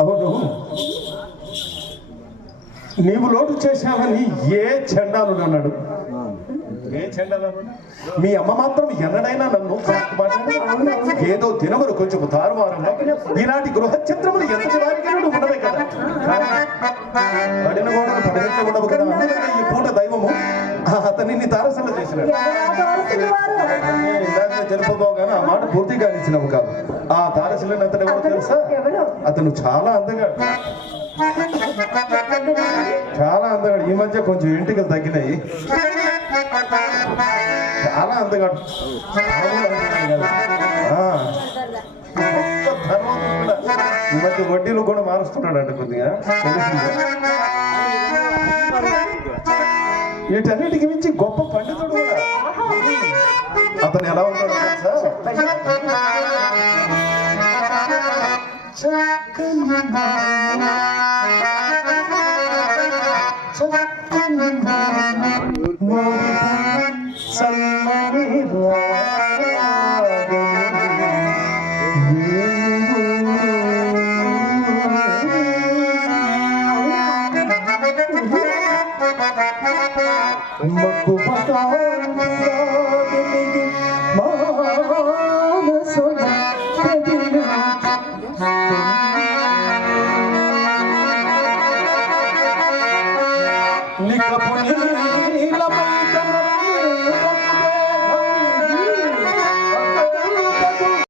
అవును, నీవు లోటు చేశావని ఏ చండాలుడు అన్నాడు? ఏ చండాలు? మీ అమ్మ మాత్రం ఎన్నడైనా నన్ను ఏదో దినములు కొంచెం తారుమారంలో ఇలాంటి గృహ చిత్రములు ఎంత వారికి ఉండవే కదా, పడిన గోడలు పడినట్లు ఉండవు కదా. అందుకని ఈ పూట దైవము అతనిని తారసంలో చేసినాడు. ఇందాక తెలుపుకోగానే ఆ మాట పూర్తిగా ఇచ్చినవు కాదు. ఆ తారసులని అతను ఎవరు తెలుసా? అతను చాలా అందగాడు, చాలా అందగాడు. ఈ మధ్య కొంచెం ఎంటికలు తగ్గినాయి. చాలా అందగాడు. ఈ మధ్య వడ్డీలు కూడా మారుస్తున్నాడు అంట కొద్దిగా. వీటన్నిటికి మించి గొప్ప పండితుడు కూడా. అతను ఎలా ఉంటాడు తెలుసా?